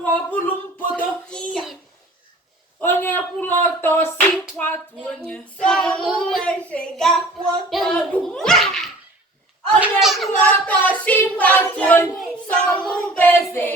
akwa bụrụ mpodo onye kwụrụ ọtọ si kwatu onye onye kwụrụ ọtọ si kwatu onye sọmụbeze